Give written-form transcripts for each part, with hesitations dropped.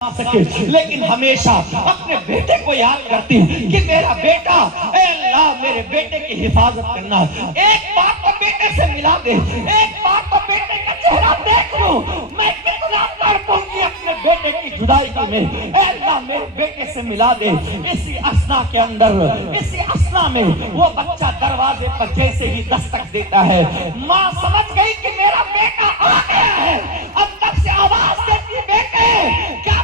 سکے، لیکن ہمیشہ اپنے بیٹے کو یاد کرتی کہ میرا بیٹا، اے اللہ میرے بیٹے کی حفاظت کرنا، ایک بار تو بیٹے سے ملا دے، ایک بار تو بیٹے کا چہرہ دیکھ لوں، میں کتنا تڑپوں گی اپنے بیٹے کی جدائی میں، اے اللہ میرے بیٹے سے ملا دے۔ اسی اثنا کے اندر، اسی اثنا میں وہ بچہ دروازے پر جیسے ہی دستک دیتا ہے، ماں سمجھ گئی کہ میرا بیٹا آ گیا ہے، اندر سے آواز دیتی بیٹے کیا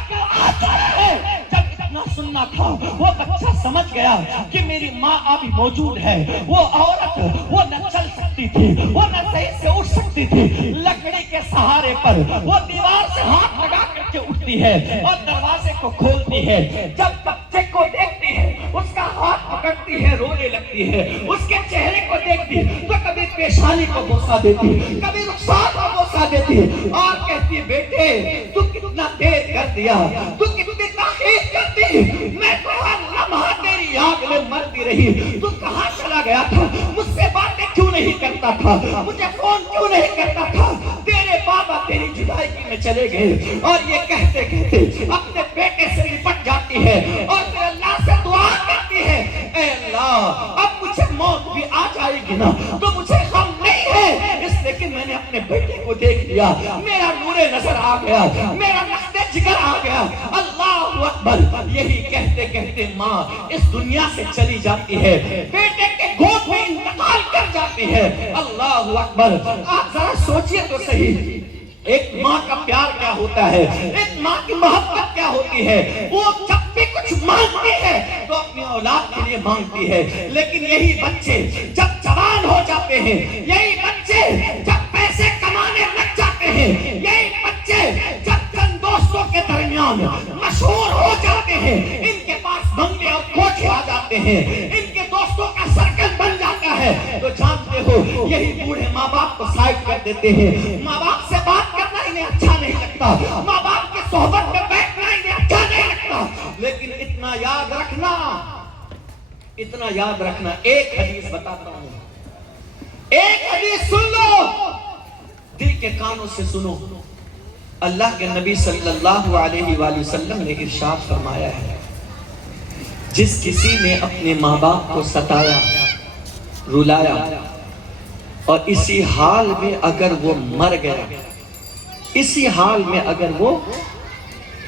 جب اتنا سننا تھا وہ بچہ سمجھ گیا کہ میری ماں ابھی موجود ہے۔ وہ عورت وہ نہ چل سکتی تھی، وہ نہ صحیح سے اٹھ سکتی تھی، لکڑی کے سہارے پر وہ دیوار سے ہاتھ لگا کر کے اٹھتی ہے اور دروازے کو کھولتی ہے۔ جب بچے کو دیکھتی ہے اس کا ہاتھ پکڑتی ہے، رونے لگتی ہے، اس کے چہرے کو دیکھتی تو کبھی پیشانی کو بوسہ دیتی، کبھی رخسار کو بوسہ دیتی اور کہتی بیٹے تو کتنا دیر کر دیا، تو کتنی تاخیر کرتی، میں تو ہر لمحہ تیری یاد میں مرتی رہی، تو کہاں چلا گیا تھا، مجھ سے باتیں کیوں نہیں کرتا تھا، مجھے فون کیوں نہیں کرتا تھا، تیرے بابا تیری جدائی میں چلے گئے۔ اور یہ کہتے کہتے اپنے بیٹے سے لپٹ جاتی ہے اور پھر اللہ سے دعا کرتی ہے، اے اللہ اب مجھے موت بھی آ جائے گی نا تو مجھے غم نہیں ہے، اس لیے کہ میں نے اپنے بیٹے کو دیکھ لیا، میرا نور نظر آ گیا، میرا نقد جگر آ گیا۔ اللہ اکبر۔ یہی کہتے کہتے ماں اس دنیا سے چلی جاتی ہے، بیٹے کے گود میں انتقال کر جاتی ہے۔ اللہ اکبر۔ آپ ذرا سوچئے تو صحیح، ایک ماں کا پیار کیا ہوتا ہے، ایک ماں کی محبت کیا ہوتی ہے۔ وہ جب بھی کچھ مانگتی ہے تو اپنی اولاد کے لیے مانگتی ہے، لیکن یہی بچے جب جوان ہو جاتے ہیں، یہی بچے جب پیسے کمانے لگ جاتے ہیں، یہی بچے جب چند دوستوں کے درمیان مشہور ہو جاتے ہیں، ان کے پاس بنگلے اور کوٹھے آ جاتے ہیں، ان کے دوستوں کا سرکل بن جاتا ہے، تو جانتے ہو یہی بوڑھے ماں باپ کو سائڈ کر دیتے ہیں۔ ماں باپ سے بات کرنا انہیں اچھا نہیں لگتا، ماں باپ کی صحبت میں بیٹھنا انہیں اچھا نہیں لگتا، لیکن اتنا یاد رکھنا، اتنا یاد رکھنا، ایک حدیث بتاتا ہوں، ایک حدیث سن لو، دل کے کانوں سے سنو۔ اللہ کے نبی صلی اللہ علیہ وآلہ وسلم نے ارشاد فرمایا ہے، جس کسی نے اپنے ماں باپ کو ستایا، رلایا اور اسی حال میں اگر وہ مر گیا، اسی حال میں اگر وہ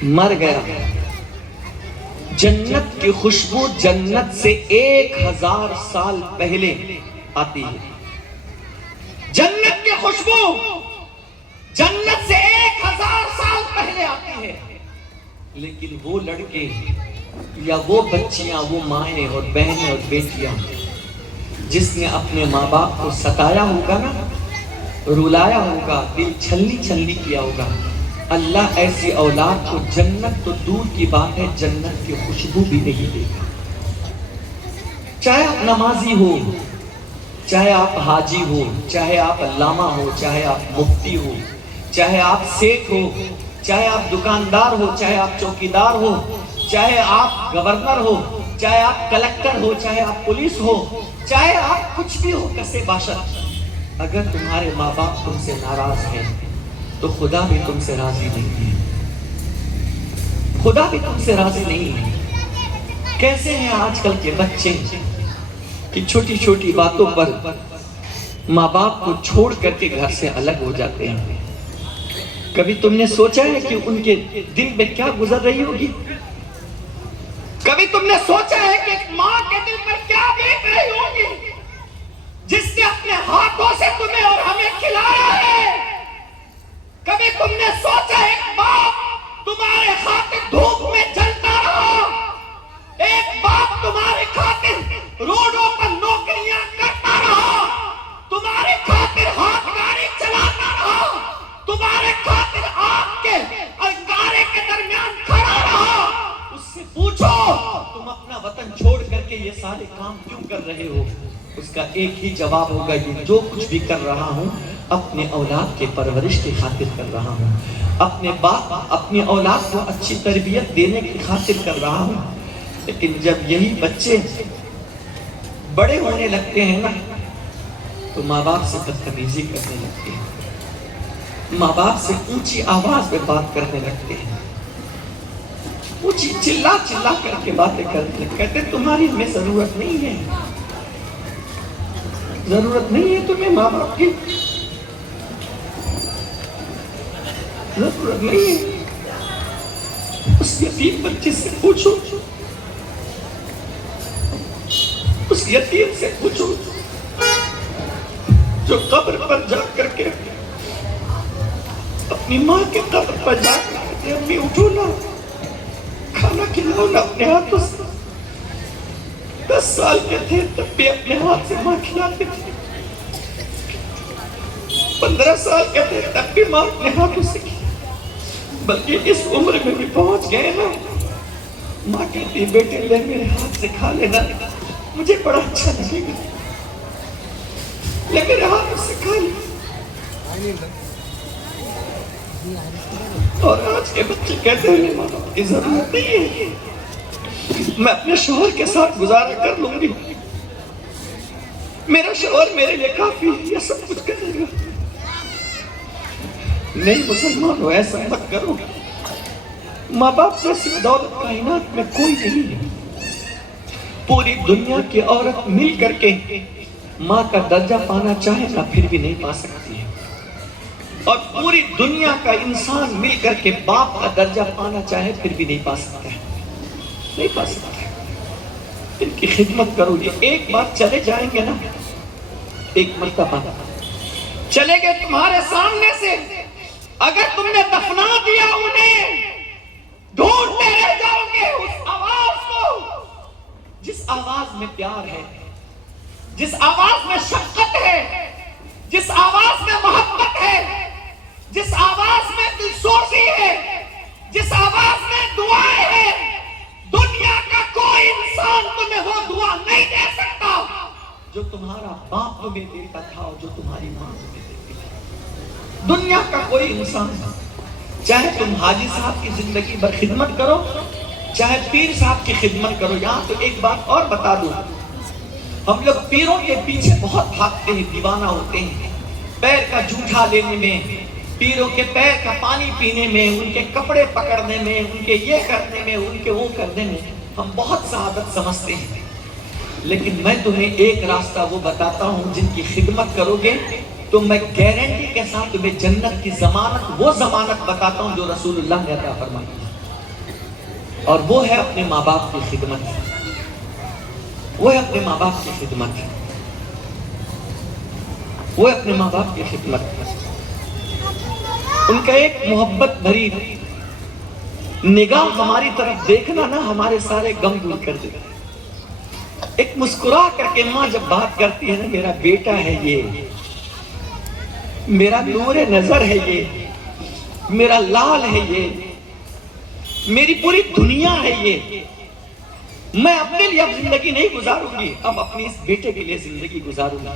مر گیا، جنت کی خوشبو جنت سے 1000 سال پہلے آتی ہے۔ جنت کی خوشبو جنت سے 1000 سال پہلے آتی ہے، لیکن وہ لڑکے یا وہ بچیاں، وہ مائیں اور بہنیں اور بیٹیاں جس نے اپنے ماں باپ کو ستایا ہوگا نا، رلایا ہوگا، دل چھلنی چھلنی کیا ہوگا، اللہ ایسی اولاد کو جنت تو دور کی بات ہے، جنت کی خوشبو بھی نہیں دے گا۔ چاہے آپ نمازی ہو، چاہے آپ حاجی ہو، چاہے آپ علامہ ہو، چاہے آپ مفتی ہو، چاہے آپ سیٹ ہو، چاہے آپ دکاندار ہو، چاہے آپ چوکیدار ہو، چاہے آپ گورنر ہو، چاہے آپ کلکٹر ہو، چاہے آپ پولیس ہو، چاہے آپ کچھ بھی ہو کسے باشد، اگر تمہارے ماں باپ تم سے ناراض ہیں تو خدا بھی تم سے راضی نہیں ہے، خدا بھی تم سے راضی نہیں ہے۔ کیسے ہیں آج کل کے بچے کہ چھوٹی چھوٹی باتوں پر ماں باپ کو چھوڑ کر کے گھر سے الگ ہو جاتے ہیں۔ کبھی تم نے سوچا ہے کہ ان کے دل میں کیا گزر رہی ہوگی؟ کبھی تم نے سوچا ہے کہ ایک ماں کے دل پر کیا بیت رہی ہوگی جس نے اپنے ہاتھوں سے تمہیں اور ہمیں کھلایا ہے؟ کبھی تم نے سوچا ہے ایک باپ تمہارے خاطر دھوپ میں جلتا رہا، ایک باپ تمہارے خاطر روڈوں پر نوکریاں کرتا رہا، تمہارے خاطر ہاتھ گاڑی چلاتا رہا، تمہارے خاطر آپ کے انگارے کے درمیان کھڑا رہا، اس سے پوچھو تم اپنا وطن چھوڑ کر کے یہ سارے کام کیوں کر رہے ہو؟ اس کا ایک ہی جواب ہوگا، یہ جو کچھ بھی کر رہا ہوں اپنے اولاد کے پرورش کی خاطر کر رہا ہوں، اپنے باپ اپنی اولاد کو اچھی تربیت دینے کی خاطر کر رہا ہوں۔ لیکن جب یہی بچے بڑے ہونے لگتے ہیں نا تو ماں باپ سے بدتمیزی کرنے لگتے ہیں، ماں باپ سے اونچی آواز میں بات کرنے لگتے ہیں، وہ چلا چلا کر کے باتیں کرتے، کہتے تمہاری ہمیں ضرورت نہیں ہے، ضرورت نہیں ہے تمہیں ماں باپ کی، ضرورت نہیں ہے۔ اس یتیم بچے سے پوچھو، اس یتیم سے پوچھو جو قبر پر جا کر کے اپنی ماں کے قبر پر جا کر کے امی اٹھو نا، کھانا کھلاؤ نا اپنے ہاتھوں سے۔ 10 سال کے تھے تب بھی اپنے ہاتھ سے ماں کھلاتے تھے، 15 سال کے تھے تب بھی ماں اپنے ہاتھوں سے کھلاتے، بلکہ اس عمر میں بھی پہنچ گئے نا، ماں کہتی بیٹے لے میرے ہاتھ سے کھا لینا، مجھے بڑا اچھا لگے گا، لے میرے ہاتھ سے کھا لے۔ اور آج کے بچے کہتے ہیں ماں باپ کی ضرورت نہیں ہے، میں اپنے شوہر کے ساتھ گزارا کر لوں گی، میرا شوہر میرے لیے کافی ہے، یہ سب کچھ کرے گا۔ نہیں مسلمانوں، ایسا مت کرو، ماں باپ جیسی دولت کائنات میں کوئی نہیں ہے۔ پوری دنیا کی عورت مل کر کے ماں کا درجہ پانا چاہے نا پھر بھی نہیں پا سکتی ہے، اور پوری دنیا کا انسان مل کر کے باپ کا درجہ پانا چاہے پھر بھی نہیں پا سکتا ہے، نہیں پا سکتا ہے۔ ان کی خدمت کرو گے، ایک بار چلے جائیں گے نا، ایک مرتبہ چلے گئے تمہارے سامنے سے، اگر تم نے دفنا دیا انہیں، ڈھونڈتے رہ جاؤ گے اس آواز کو جس آواز میں پیار ہے، جس آواز میں شفقت ہے، جس آواز میں محبت ہے، جس آواز میں دلسوزی ہے، جس آواز میں دعائیں ہیں۔ دنیا کا کوئی انسان تمہیں وہ دعا نہیں دے سکتا جو تمہارا باپ تمہیں دیتا تھا اور جو تمہاری ماں تمہیں دیتی تھی۔ دنیا کا کوئی انسان، چاہے تم حاجی صاحب کی زندگی بھر خدمت کرو، چاہے پیر صاحب کی خدمت کرو۔ یہاں تو ایک بات اور بتا دوں، ہم لوگ پیروں کے پیچھے بہت بھاگتے ہیں، دیوانہ ہوتے ہیں، پیر کا جھوٹا لینے میں، پیروں کے پیر کا پانی پینے میں، ان کے کپڑے پکڑنے میں، ان کے یہ کرنے میں، ان کے وہ کرنے میں ہم بہت سعادت سمجھتے ہیں۔ لیکن میں تمہیں ایک راستہ وہ بتاتا ہوں، جن کی خدمت کرو گے تو میں گارنٹی کے ساتھ تمہیں جنت کی ضمانت، وہ ضمانت بتاتا ہوں جو رسول اللہ نے عطا فرمائی، اور وہ ہے اپنے ماں باپ کی خدمت، وہ ہے اپنے ماں باپ کی خدمت، وہ ہے اپنے ماں باپ کی خدمت۔ ان کا ایک محبت بھری نگاہ ہماری طرف دیکھنا نا ہمارے سارے غم دور کر دیتا ہے۔ ایک مسکرا کر کے ماں جب بات کرتی ہے نا، میرا بیٹا ہے یہ، میرا نور نظر ہے یہ، میرا لال ہے یہ، میری پوری دنیا ہے یہ، میں اپنے لیے اب زندگی نہیں گزاروں گی، اب اپنی اس بیٹے کے لیے زندگی گزاروں گی۔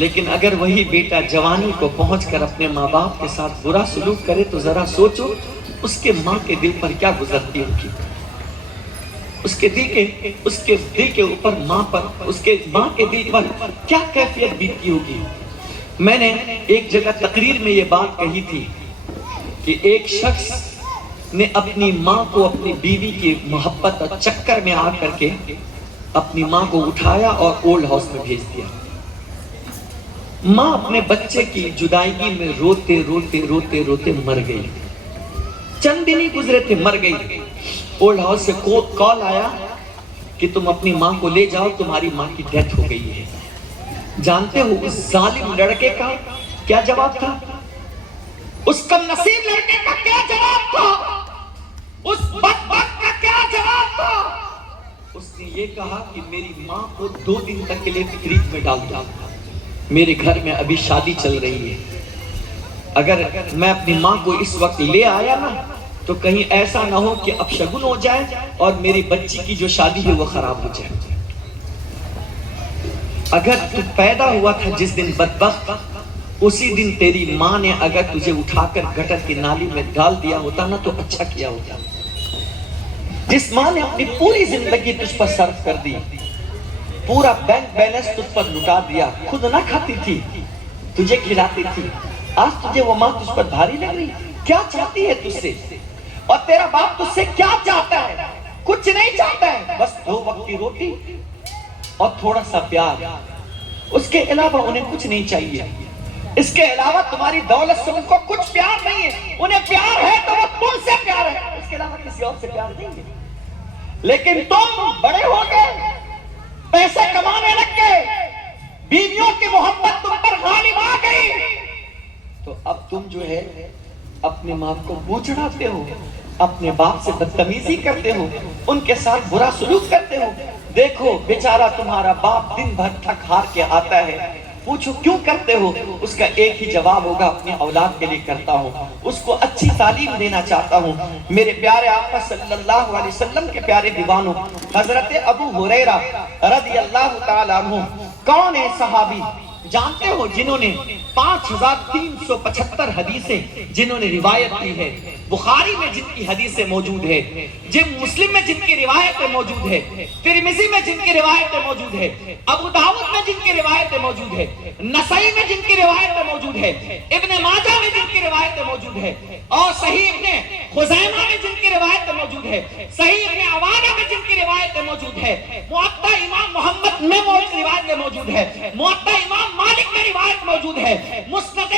لیکن اگر وہی بیٹا جوانی کو پہنچ کر اپنے ماں باپ کے ساتھ برا سلوک کرے تو ذرا سوچو اس کے ماں کے دل پر کیا گزرتی ہوگی، اس کے دل کے اوپر ماں پر، اس کے ماں کے دل پر کیا کیفیت بیتتی ہوگی۔ میں نے ایک جگہ تقریر میں یہ بات کہی تھی کہ ایک شخص نے اپنی ماں کو اپنی بیوی کی محبت اور چکر میں آ کر کے اپنی ماں کو اٹھایا اور اولڈ ہاؤس میں بھیج دیا۔ ماں اپنے بچے کی جدائیگی میں روتے روتے روتے روتے مر گئی، چند دن ہی گزرے تھے مر گئی۔ اولڈ ہاؤس سے کال آیا کہ تم اپنی ماں کو لے جاؤ، تمہاری ماں کی ڈیتھ ہو گئی ہے۔ جانتے ہو اس ظالم لڑکے کا کیا جواب تھا؟ اس کم نصیب لڑکے کا کیا جواب تھا؟ اس بدبخت کا کیا جواب تھا؟ اس نے یہ کہا کہ میری ماں کو 2 دن تک کے لیے فریج میں ڈال دو، میرے گھر میں ابھی شادی چل رہی ہے، اگر میں اپنی ماں کو اس وقت لے آیا نا تو کہیں ایسا نہ ہو کہ اب شگن ہو جائے اور میری بچی کی جو شادی ہے وہ خراب ہو جائے۔ اگر تو پیدا ہوا تھا جس دن بدبخت، اسی دن تیری ماں نے اگر تجھے اٹھا کر گٹر کی نالی میں ڈال دیا ہوتا نا تو اچھا کیا ہوتا۔ جس ماں نے اپنی پوری زندگی تجھ پر صرف کر دی، پورا بینک بیلنس تجھ پر لٹا دیا، خود نہ کھاتی تھی تجھے کھلاتی تھی، آج تجھے وہ ماں تجھ پر بھاری لگ رہی، کیا چاہتی ہے تجھ سے؟ اور تیرا باپ تجھ سے کیا چاہتا ہے؟ کچھ نہیں چاہتا ہے، بس 2 وقت کی روٹی اور تھوڑا سا پیار، اس کے علاوہ انہیں کچھ نہیں چاہیے۔ اس کے علاوہ تمہاری دولت سے ان کو کچھ پیار نہیں ہے، انہیں پیار ہے تو وہ تم سے پیار ہے، اس کے علاوہ کسی اور سے پیار نہیں ہے۔ لیکن تم بڑے ہو گئے، پیسے کمانے لگ گئے، بیویوں کی محبت تم پر غالب آ گئی، تو اب تم جو ہے اپنے ماں کو منہ چڑھاتے ہو، اپنے باپ سے بدتمیزی کرتے ہو، ان کے ساتھ برا سلوک کرتے ہو۔ دیکھو بیچارہ تمہارا باپ دن بھر تھک ہار کے آتا ہے، پوچھو کیوں کرتے ہو؟ اس کا ایک ہی جواب ہوگا، اپنی اولاد کے لیے کرتا ہوں، اس کو اچھی تعلیم دینا چاہتا ہوں۔ میرے پیارے آقا صلی اللہ علیہ وسلم کے پیارے دیوانوں، حضرت ابو ہریرہ رضی اللہ تعالیٰ عنہ کون ہے صحابی؟ جانتے ہو جنہوں نے 5375 حدیثیں جنہوں نے روایت کی ہے، بخاری میں جن کی حدیثیں موجود ہے، مسلم میں جن کی روایتیں موجود ہے، ترمذی میں جن کی روایتیں موجود ہے، ابو داؤد میں جن کی روایتیں موجود ہے، نسائی میں جن کی روایتیں موجود ہے، ابن ماجہ میں جن کی روایتیں موجود ہے، اور صحیح ابن خزیمہ میں جن کی روایتیں موجود ہے، صحیح ابن عوانہ میں جن کی روایتیں موجود ہے، موطا امام محمد میں روایتیں موجود ہے، موطا امام مالک میں روایت موجود ہے، مسند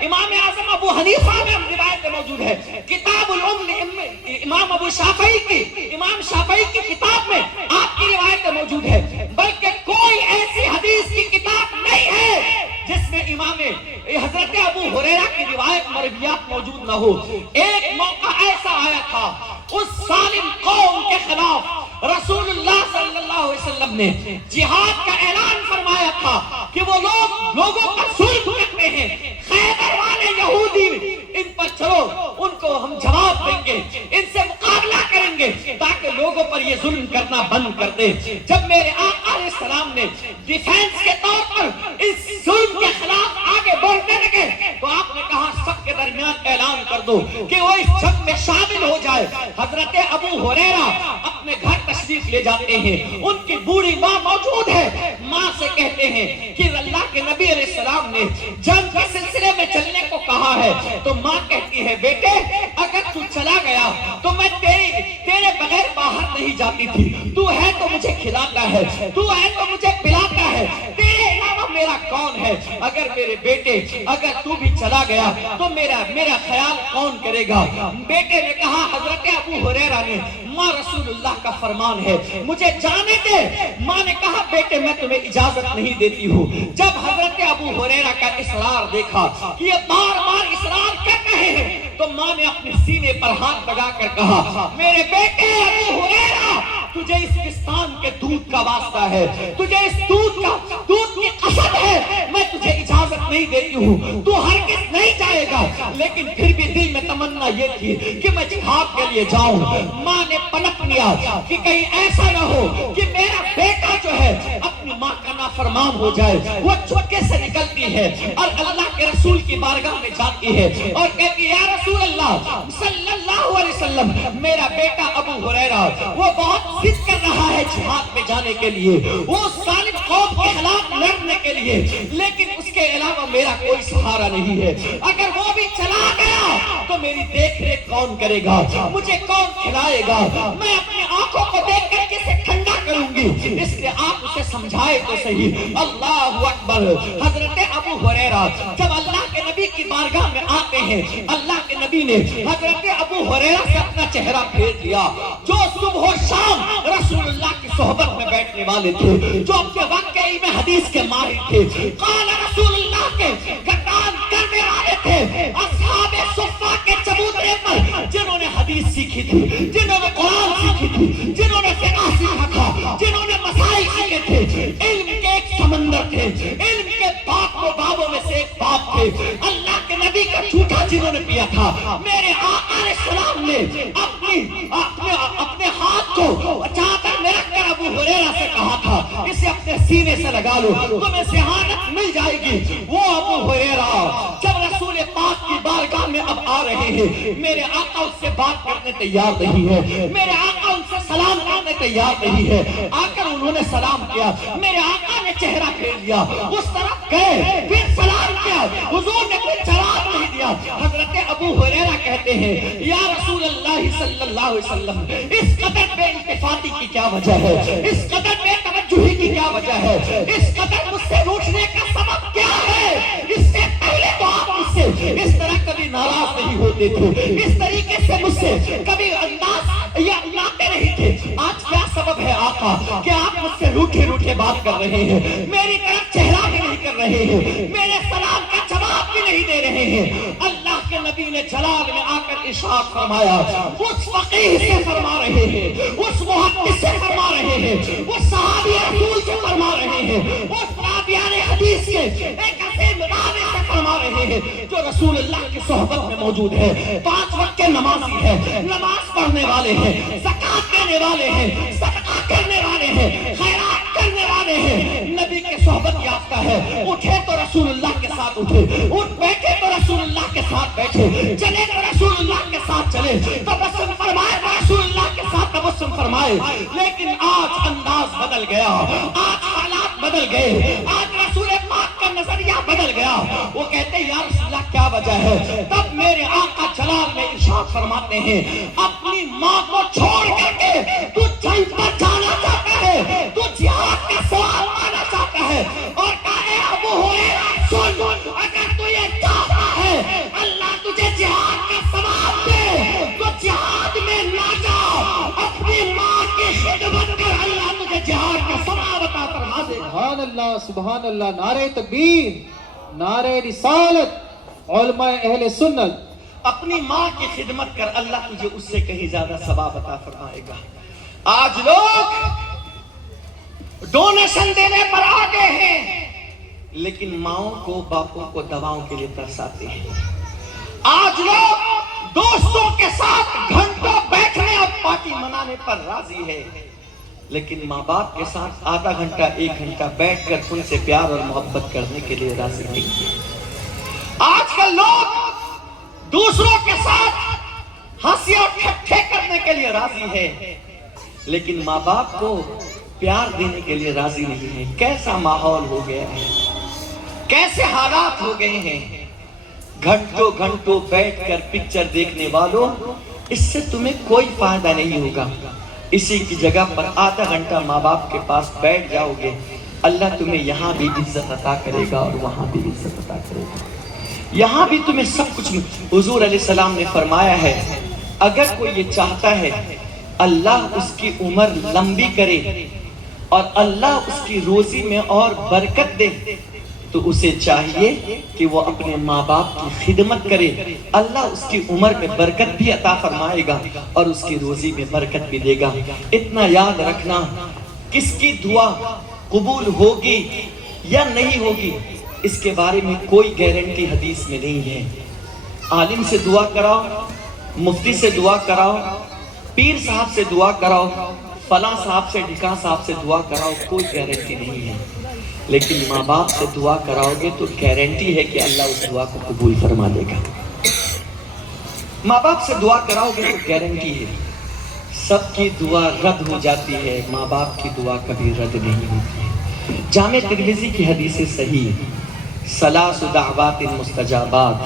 امام اعظم ابو حنیفہ میں روایت موجود ہے، کتاب العلم امام ابو شافعی کی کتاب میں آپ کی روایت موجود ہے، بلکہ کوئی ایسی حدیث کی کتاب نہیں ہے جس میں امام حضرت ابو ہریرہ کی روایت مرویات موجود نہ ہو۔ ایک موقع ایسا آیا تھا، اس ظالم قوم کے خلاف رسول اللہ صلی اللہ علیہ وسلم نے جہاد کا اعلان فرمایا تھا کہ وہ لوگوں پر ظلم کرتے ہیں، خیبر والے یہودی ان پر چلو، ان کو ہم جواب دیں گے، ان سے مقابلہ کریں گے تاکہ لوگوں پر یہ ظلم کرنا بند کر دے۔ جب میرے آقا علیہ السلام نے ڈیفینس کے طور پر اس ظلم کے خلاف آگے بڑھنے لگے تو آپ نے کہا سب کے درمیان اعلان کر دو کہ وہ اس جنگ میں شامل ہو جائے۔ حضرت ابو ہریرہ اپنے گھر تشریف لے جاتے ہیں، ان کی بوڑھی ماں موجود ہے، ماں سے کہتے ہیں کہ اللہ کے نبی علیہ السلام نے جنگ کے سلسلے میں چلنے کو کہا ہے، تو ماں کہتی ہے بیٹے اگر تو چلا گیا تو میں تیرے بغیر باہر نہیں جاتی تھی، تو ہے تو مجھے کھلاتا ہے، تو ہے تو مجھے پلاتا ہے، تیرے علاوہ میرا کون ہے؟ اگر میرے بیٹے اگر تو بھی چلا گیا تو میرا خیال کون کرے گا؟ بیٹے نے کہا حضرت ابو ہریرہ نے ماں رسول اللہ کا فرمان ہے مجھے جانے دے۔ ماں نے کہا بیٹے میں تمہیں اجازت نہیں دیتی ہوں۔ جب حضرت ابو ہریرہ کا اصرار دیکھا کہ یہ بار بار اصرار کر رہے ہیں تو ماں نے اپنے سینے پر ہاتھ لگا کر کہا میرے بیٹے ابو ہریرہ تجھے اس پستان کے دودھ کا واسطہ ہے، تجھے اس دودھ کی قسم ہے، میں تجھے اجازت نہیں دیتی ہوں، تو ہرگز نہیں جائے گا۔ لیکن پھر بھی دل میں تمنا یہ تھی کہ میں جہاد کے لیے جاؤں۔ ماں نے پلک لیا کہ کہیں ایسا نہ ہو کہ میرا بیٹا جو ہے اپنی ماں کا نافرمان ہو جائے۔ وہ چپکے سے نکلتی ہے اور اللہ کے رسول کی بارگاہ میں جاتی ہے اور کہتی ہے یا رسول اللہ صلی اللہ علیہ وسلم میرا بیٹا ابو ہریرہ وہ بہت ضد کر رہا ہے جہاد میں جانے کے لیے، وہ ظالم قوم کے خلاف لڑنے کے لیے، لیکن اس کے علاوہ میرا کوئی سہارا نہیں ہے۔ اگر وہ بھی چلا گیا تو میری دیکھ ریکھ کون کرے گا؟ مجھے کون کھلائے گا؟ میں اپنی آنکھوں کو دیکھ کر کسے ٹھنڈا کروں گی؟ اس لیے آپ اسے سمجھائے تو صحیح۔ اللہ اکبر۔ حضرت ابو ہریرہ جب اللہ کے نبی کی بارگاہ میں آتے ہیں، اللہ کے نبی نے حضرت ابو ہریرہ سے اپنا چہرہ پھیر دیا، جو صبح و شام رسول اللہ کی صحبت میں بیٹھنے والے تھے، جو اپنے واقعی میں حدیث کے ماہر تھے، قال رسول اللہ کے گردان کرنے والے تھے، اصحاب صفہ کے چبوترے پر جنہوں نے حدیث سیکھی تھی، جنہوں نے قرآن سیکھی تھی، جنہوں نے فقہ سیکھا تھا، جنہوں نے مسائل سیکھے تھے، علم کے ایک سمندر تھے، علم کے بابوں میں سے ایک باب تھے، اللہ کے نبی کا جھوٹا جنہوں نے پیا تھا۔ میرے آقا علیہ السلام نے اپنے ہاتھ کو چادر میں رکھ کر ابو ہریرہ سے کہا تھا اسے اپنے سینے سے لگا لو تمہیں ذہانت مل جائے گی۔ وہ ابو ہریرہ جب رسول پاک کی بارگاہ میں اب آ رہے ہیں، میرے آقا اس سے بات کرنے تیار نہیں ہے، میرے آقا ان سے سلام کرنے تیار نہیں ہے۔ آ کر انہوں نے سلام کیا، میرے آقا نے چہرہ پھیر لیا، اس طرف گئے، پھر سلام کیا، حضور نے کوئی جواب نہیں دیا۔ حضرت ابو ہریرہ کہتے ہیں یا رسول اللہ صلی اللہ علیہ وسلم، اس قدر بے التفاتی کی کیا وجہ ہے، اس قدر بے توجہی کی کیا وجہ ہے، اس قدر مجھ سے روٹنے کا سبب کیا ہے؟ اس سے پہلے تو آپ مجھ سے اس طرح کبھی ناراض نہیں ہوتے تھے، اس طریقے سے مجھ سے کبھی انداز یا لاتے نہیں تھے، آج کیا سبب ہے آقا کہ آپ مجھ سے روٹھے روٹھے بات کر رہے ہیں، میری طرف چہرہ بھی نہیں کر رہے ہیں، میرے سلام کا جواب بھی نہیں دے رہے ہیں؟ اللہ کے نبی نے جلال میں آ کر ارشاد فرمایا، اس فقیہ سے فرما رہے ہیں، اس محدث سے فرما رہے ہیں، اس صحابی رسول سے فرما رہے ہیں، اس رابعان حدیث کے ایک عظیم راوی سے فرما رہے ہیں جو رسول اللہ کی صحبت میں موجود ہے، 5 وقت کے نمازی ہے، نماز پڑھنے والے ہیں، زکات دینے والے ہیں، صدقہ کرنے والے ہیں، خیرات کرنے والے ہیں، نبی کے صحبت یافتہ ہے، اٹھے تو رسول اللہ کے ساتھ اٹھے، اٹھ بیٹھے تو رسول اللہ کے ساتھ بیٹھے، چلے تو رسول اللہ کے ساتھ چلے، تبسم فرمائے تو رسول اللہ کے ساتھ تبسم فرمائے۔ لیکن آج انداز بدل گیا، آج حالات بدل گئے، آج رسول پاک کا نظریہ بدل گیا۔ وہ کہتے ہیں یا رسول اللہ کیا وجہ ہے؟ تب میرے آقا جلال میں ارشاد فرماتے ہیں، اپنی ماں کو چھوڑ کر کے تو جنگ پر جانا چاہتا ہے، تو جہاد کا سوال آنا چاہتا ہے، اور کہا اے ابو ہریرہ سن، اگر تو یہ چاہتا ہے اللہ تجھے جہاد کا ثواب دے تو جہاد میں نہ جا، اپنی ماں کی خدمت کر، اللہ تجھے جہاد کا ثواب عطا فرما دے گا۔ سبحان اللہ سبحان اللہ، نعرہ تکبیر، نعرہ رسالت، علماء اہل سنت۔ اپنی ماں کی خدمت کر، اللہ تجھے اس سے کہیں زیادہ ثواب عطا فرمائے گا۔ آج لوگ ڈونیشن دینے پر آگے ہیں، لیکن ماؤں کو باپوں کو دواؤں کے لیے ترساتے ہیں۔ آج لوگ دوستوں کے ساتھ گھنٹوں بیٹھنے اور پارٹی منانے پر راضی ہے، لیکن ماں باپ کے ساتھ آدھا گھنٹہ 1 گھنٹہ بیٹھ کر ان سے پیار اور محبت کرنے کے لیے راضی نہیں ہے۔ آج کل لوگ دوسروں کے ساتھ ہنسی اور ٹھٹھے کرنے کے لیے راضی ہے، لیکن ماں باپ کو پیار دینے کے لیے راضی نہیں ہے۔ کیسا ماحول ہو گیا ہے، کیسے حالات ہو گئے ہیں۔ گھنٹوں گھنٹوں بیٹھ کر پکچر دیکھنے والوں، اس سے تمہیں کوئی فائدہ نہیں ہوگا۔ اسی کی جگہ پر آدھا گھنٹہ ماں باپ کے پاس بیٹھ جاؤ گے، اللہ تمہیں یہاں بھی عزت عطا کرے گا اور وہاں بھی عزت عطا کرے گا۔ یہاں بھی تمہیں سب کچھ حضور علیہ السلام نے فرمایا ہے، اگر کوئی یہ چاہتا ہے اللہ اس کی عمر لمبی کرے اور اللہ اس کی روزی میں اور برکت دے، تو اسے چاہیے کہ وہ اپنے ماں باپ کی خدمت کرے، اللہ اس کی عمر میں برکت بھی عطا فرمائے گا اور اس کی روزی میں برکت بھی دے گا۔ اتنا یاد رکھنا، کس کی دعا قبول ہوگی یا نہیں ہوگی اس کے بارے میں کوئی گارنٹی حدیث میں نہیں ہے۔ عالم سے دعا کراؤ، مفتی سے دعا کراؤ، پیر صاحب سے دعا کراؤ، فلاں صاحب سے ڈھکا صاحب سے دعا کراؤ، کوئی گارنٹی نہیں ہے۔ لیکن ماں باپ سے دعا کراؤ گے تو گارنٹی ہے کہ اللہ اس دعا کو قبول فرما دے گا۔ ماں باپ سے دعا کراؤ گے تو گارنٹی ہے۔ سب کی دعا رد ہو جاتی ہے، ماں باپ کی دعا کبھی رد نہیں ہوتی ہے۔ جامع ترمذی کی حدیث صحیح، ثلاث دعوات مستجابات،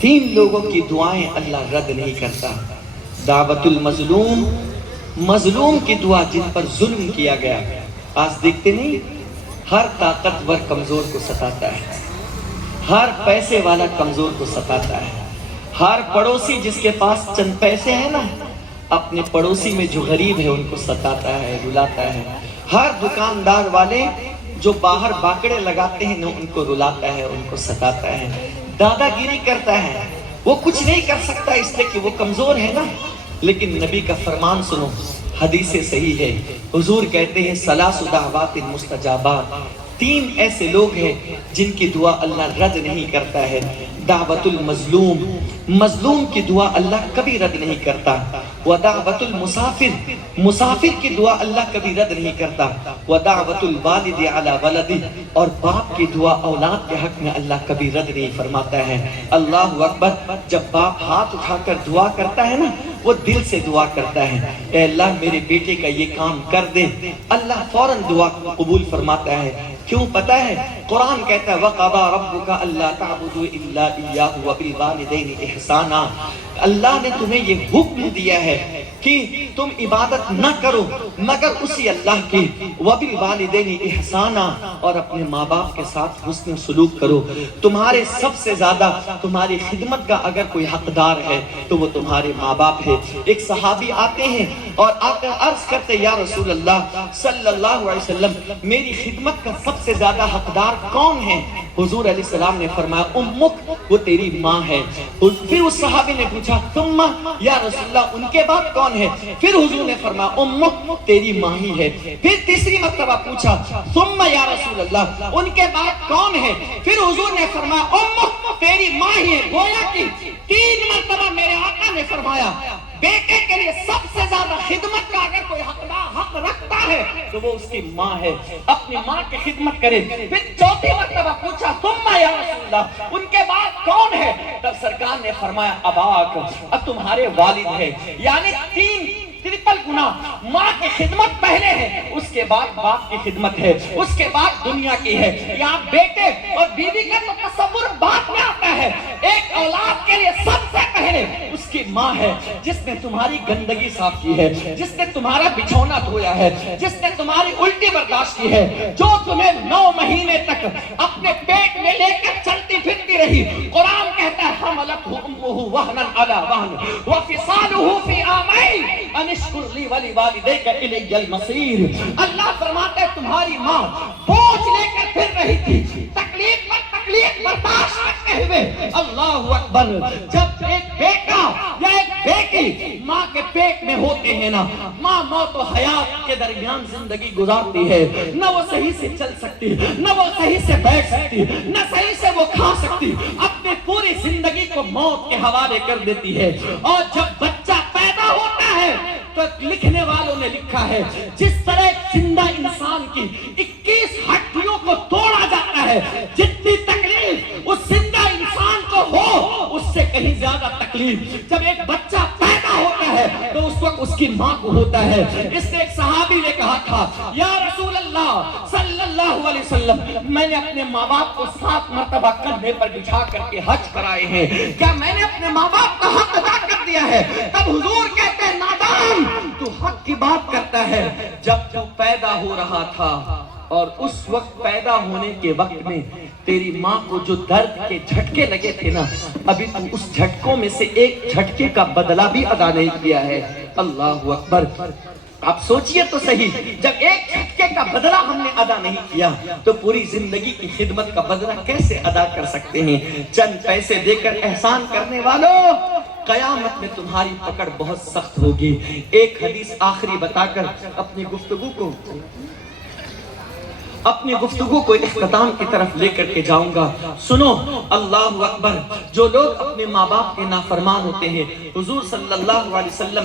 3 لوگوں کی دعائیں اللہ رد نہیں کرتا۔ دعوت المظلوم، مظلوم کی دعا جن پر ظلم کیا گیا۔ آج دیکھتے نہیں، ہر طاقتور کمزور کو ستاتا ہے، ہر پیسے والا کمزور کو ستاتا ہے، ہر پڑوسی جس کے پاس چند پیسے ہیں نا، اپنے پڑوسی میں جو غریب ہے ان کو ستاتا ہے، رلاتا ہے۔ ہر دکاندار والے جو باہر باکڑے لگاتے ہیں ان کو رلاتا ہے، ان کو ستاتا ہے، دادا گیری کرتا ہے۔ وہ کچھ نہیں کر سکتا اس لیے کہ وہ کمزور ہے نا۔ لیکن نبی کا فرمان سنو، حدیث صحیح ہے، حضور کہتے ہیں ثلاث دعوات مستجابات، 3 ایسے لوگ ہیں جن کی دعا اللہ رد نہیں کرتا ہے۔ دعوت المظلوم، مظلوم کی دعا اللہ کبھی رد نہیں کرتا۔ ودعوت المسافر، مسافر کی دعا اللہ کبھی رد نہیں کرتا۔ ودعوت الوالد علی ولدہ، اور باپ کی دعا اولاد کے حق میں اللہ کبھی رد نہیں فرماتا ہے۔ اللہ اکبر، جب باپ ہاتھ اٹھا کر دعا کرتا ہے نا، وہ دل سے دعا کرتا ہے اے اللہ میرے بیٹے کا یہ کام کر دے، اللہ فوراً دعا قبول فرماتا ہے۔ کیوں پتہ ہے؟ قرآن کہتا ہے وَقَضَىٰ رَبُّكَ أَلَّا تَعْبُدُوا إِلَّا إِيَّاهُ وَبِالْوَالِدَيْنِ إِحْسَانًا۔ اللہ نے تمہیں یہ حکم دیا ہے کہ تم عبادت نہ کرو مگر اسی اللہ کی، وَبِالْوَالِدَيْنِ إِحْسَانًا، اور اپنے ماں باپ کے ساتھ حسن سلوک کرو۔ تمہارے سب سے زیادہ تمہاری خدمت کا اگر کوئی حقدار ہے تو وہ تمہارے ماں باپ ہے۔ ایک صحابی آتے ہیں اور آ کر عرض کرتے یا رسول اللہ صلی اللہ علیہ وسلم میری خدمت کا سب سے زیادہ حقدار کون ہے؟ حضور علیہ السلام نے فرمایا امک، وہ تیری ماں ہے۔ پھر اس صحابی نے پوچھا ثم یا رسول اللہ ان کے بعد کون ہے؟ پھر حضور نے فرمایا امک، تیری ماں ہی ہے۔ پھر تیسری مرتبہ پوچھا ثم یا رسول اللہ ان کے بعد کون ہے؟ پھر حضور نے فرمایا امک، تیری ماں ہی ہے۔ گویا کہ 3 مرتبہ میرے آقا نے فرمایا بیٹے کے لیے سب سے زیادہ خدمت کا اگر کوئی حق رکھتا ہے تو وہ اس کی ماں ہے، اپنی ماں کی خدمت کرے۔ پھر 4تھی مرتبہ پوچھا ثم یا رسول اللہ ان کے بعد کون ہے؟ تب سرکار نے فرمایا اباک، اب تمہارے والد ہے۔ یعنی 3 ٹرپل گنا، ماں کی خدمت پہلے ہے، اس کے بعد باپ کی خدمت ہے، اس کے بعد دنیا کی ہے۔ یہاں بیٹے اور بیوی کا تو تصور بعد میں آتا ہے، ایک اولاد کے لیے سب سے پہلے اس کی ماں ہے جس نے تمہاری گندگی صاف کی ہے، جس نے تمہارا بچھونا دھویا ہے، جس نے تمہاری الٹی برداشت کی ہے، جو تمہیں 9 مہینے تک اپنے پیٹ میں لے کر چلتی پھرتی رہی۔ قرآن کہتا ہے حملتہ امہ وہنا علی وہن وفصالہ فی عامین ان اشکر لی ولوالدیک الی المصیر۔ اللہ فرماتا ہے تمہاری ماں بوجھ لے کر پھر رہی تھی، تکلیف پر تکلیف برداشت کرتے ہوئے۔ اللہ اکبر، جب ایک بیٹا یا ایک بیٹی ماں کے پیٹ میں ہوتے ہیں نا، ماں موت و حیات کے درمیان زندگی گزارتی ہے، نہ وہ صحیح سے چل سکتی، نہ وہ صحیح سے بیٹھ سکتی، نہ صحیح سے وہ کھا سکتی، اپنی پوری زندگی کو موت کے حوالے کر دیتی ہے۔ اور جب بچہ پیدا ہوتا ہے تو لکھنے والوں نے لکھا ہے جس طرح ایک زندہ انسان کی 21 ہڈیوں کو توڑا جاتا ہے، جتنی تکلیف اس زندہ انسان کو ہو اس سے کہیں زیادہ تکلیف جب ایک بچہ پیدا ہوتا ہے تو اس وقت اس کی ماں کو ہوتا ہے۔ اس نے ایک صحابی نے کہا تھا یا رسول اللہ صلی اللہ علیہ وسلم میں نے اپنے ماں باپ کو 7 مرتبہ کندھے پر بچھا کر کے حج کرائے ہیں، کیا میں نے اپنے ماں باپ کا حق ادا کر دیا ہے؟ تب حضور کہتے ہیں نادان، تو حق کی بات کرتا ہے۔ جب تو پیدا ہو رہا تھا اور اس وقت پیدا ہونے کے وقت میں تیری ماں کو جو درد کے جھٹکے لگے تھے نا، ابھی تو اس جھٹکوں میں سے ایک جھٹکے کا بدلہ بھی ادا نہیں کیا ہے۔ اللہ اکبر، آپ سوچئے تو صحیح، جب ایک جھٹکے کا بدلہ ہم نے ادا نہیں کیا تو پوری زندگی کی خدمت کا بدلہ کیسے ادا کر سکتے ہیں؟ چند پیسے دے کر احسان کرنے والوں، قیامت میں تمہاری پکڑ بہت سخت ہوگی۔ ایک حدیث آخری بتا کر اپنی گفتگو کو اختتام کی طرف لے کر کے جاؤں گا۔ سنو، اللہ اکبر، جو لوگ اپنے ماں باپ کے نافرمان ہوتے ہیں، حضور صلی اللہ علیہ وسلم